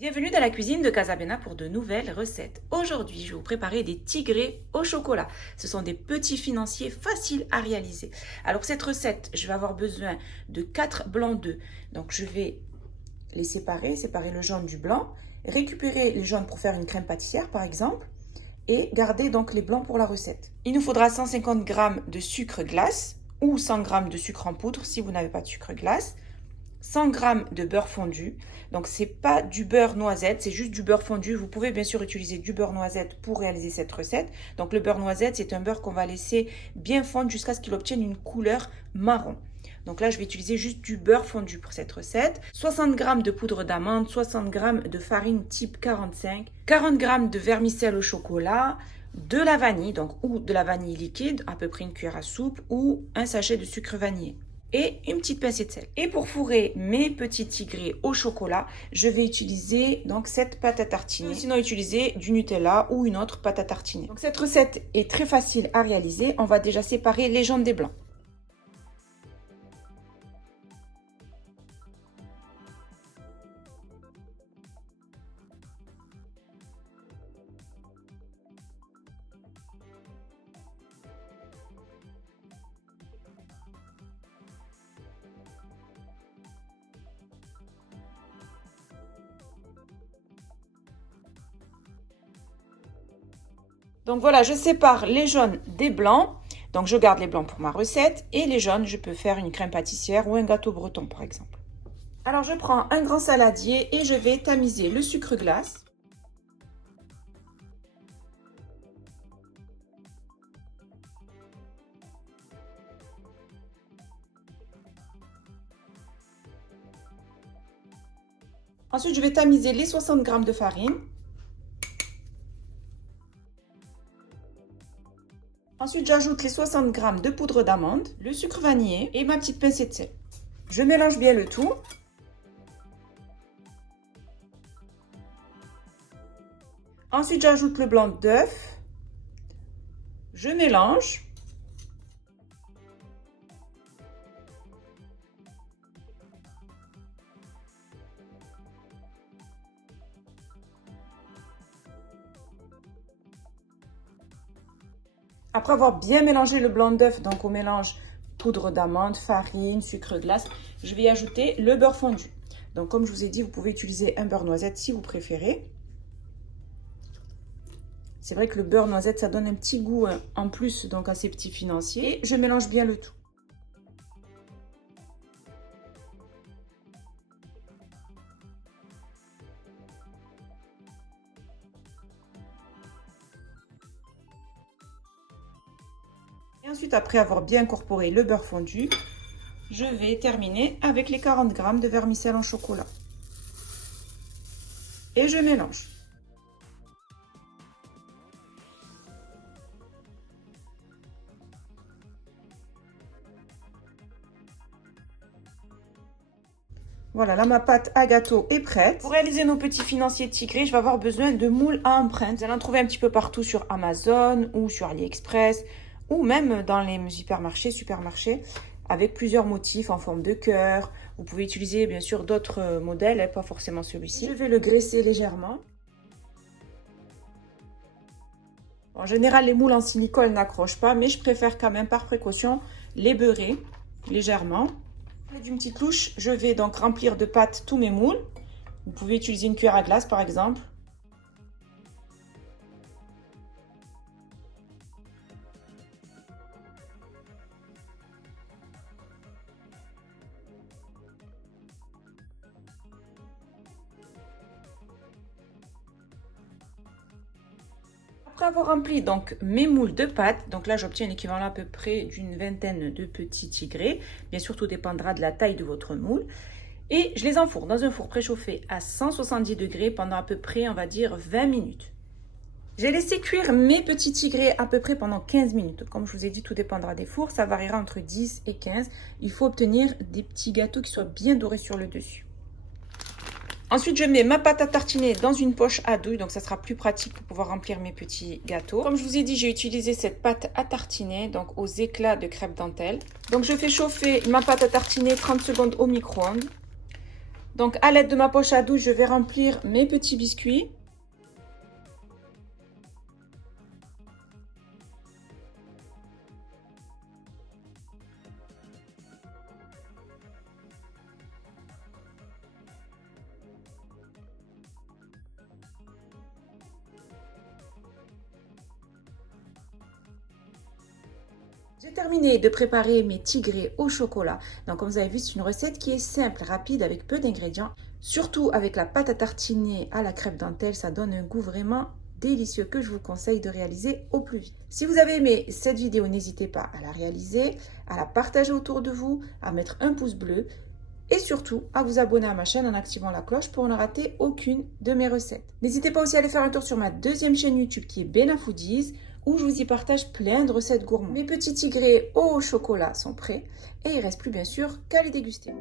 Bienvenue dans la cuisine de Casabena pour de nouvelles recettes. Aujourd'hui, je vais vous préparer des tigrés au chocolat. Ce sont des petits financiers faciles à réaliser. Alors, pour cette recette, je vais avoir besoin de 4 blancs d'œufs. Donc, je vais les séparer le jaune du blanc, récupérer les jaunes pour faire une crème pâtissière, par exemple, et garder donc les blancs pour la recette. Il nous faudra 150 g de sucre glace ou 100 g de sucre en poudre si vous n'avez pas de sucre glace. 100 g de beurre fondu. Donc, c'est pas du beurre noisette, c'est juste du beurre fondu. Vous pouvez bien sûr utiliser du beurre noisette pour réaliser cette recette. Donc, le beurre noisette, c'est un beurre qu'on va laisser bien fondre jusqu'à ce qu'il obtienne une couleur marron. Donc là, je vais utiliser juste du beurre fondu pour cette recette. 60 g de poudre d'amande, 60 g de farine type 45, 40 g de vermicelle au chocolat, de la vanille, donc ou de la vanille liquide, à peu près une cuillère à soupe, ou un sachet de sucre vanillé et une petite pincée de sel. Et pour fourrer mes petits tigrés au chocolat, je vais utiliser donc cette pâte à tartiner. Sinon, utiliser du Nutella ou une autre pâte à tartiner. Donc cette recette est très facile à réaliser. On va déjà séparer les jaunes des blancs. Donc voilà, je sépare les jaunes des blancs. Donc je garde les blancs pour ma recette. Et les jaunes, je peux faire une crème pâtissière ou un gâteau breton par exemple. Alors je prends un grand saladier et je vais tamiser le sucre glace. Ensuite, je vais tamiser les 60 g de farine. Ensuite, j'ajoute les 60 g de poudre d'amande, le sucre vanillé et ma petite pincée de sel. Je mélange bien le tout. Ensuite, j'ajoute le blanc d'œuf. Je mélange. Après avoir bien mélangé le blanc d'œuf, donc au mélange poudre d'amande, farine, sucre glace, je vais y ajouter le beurre fondu. Donc comme je vous ai dit, vous pouvez utiliser un beurre noisette si vous préférez. C'est vrai que le beurre noisette, ça donne un petit goût en plus donc à ces petits financiers. Et je mélange bien le tout. Et ensuite, après avoir bien incorporé le beurre fondu, je vais terminer avec les 40 g de vermicelle en chocolat. Et je mélange. Voilà, là ma pâte à gâteau est prête. Pour réaliser nos petits financiers tigrés, je vais avoir besoin de moules à empreinte. Vous allez en trouver un petit peu partout sur Amazon ou sur AliExpress ou même dans les supermarchés, avec plusieurs motifs en forme de cœur. Vous pouvez utiliser bien sûr d'autres modèles, pas forcément celui-ci. Je vais le graisser légèrement. En général, les moules en silicone n'accrochent pas, mais je préfère quand même par précaution les beurrer légèrement. D'une petite louche, je vais donc remplir de pâte tous mes moules. Vous pouvez utiliser une cuillère à glace par exemple. Après avoir rempli donc mes moules de pâte, donc là j'obtiens l'équivalent à peu près d'une vingtaine de petits tigrés. Bien sûr, tout dépendra de la taille de votre moule. Et je les enfourne dans un four préchauffé à 170 degrés pendant à peu près, on va dire, 20 minutes. J'ai laissé cuire mes petits tigrés à peu près pendant 15 minutes. Comme je vous ai dit, tout dépendra des fours. Ça variera entre 10 et 15. Il faut obtenir des petits gâteaux qui soient bien dorés sur le dessus. Ensuite, je mets ma pâte à tartiner dans une poche à douille, donc ça sera plus pratique pour pouvoir remplir mes petits gâteaux. Comme je vous ai dit, j'ai utilisé cette pâte à tartiner, donc aux éclats de crêpe dentelle. Donc je fais chauffer ma pâte à tartiner 30 secondes au micro-ondes. Donc à l'aide de ma poche à douche, je vais remplir mes petits biscuits. J'ai terminé de préparer mes tigrés au chocolat. Donc comme vous avez vu, c'est une recette qui est simple, rapide, avec peu d'ingrédients. Surtout avec la pâte à tartiner à la crêpe dentelle, ça donne un goût vraiment délicieux que je vous conseille de réaliser au plus vite. Si vous avez aimé cette vidéo, n'hésitez pas à la réaliser, à la partager autour de vous, à mettre un pouce bleu et surtout à vous abonner à ma chaîne en activant la cloche pour ne rater aucune de mes recettes. N'hésitez pas aussi à aller faire un tour sur ma deuxième chaîne YouTube qui est Bena Foodies, où je vous y partage plein de recettes gourmandes. Mes petits tigrés au chocolat sont prêts et il ne reste plus bien sûr qu'à les déguster.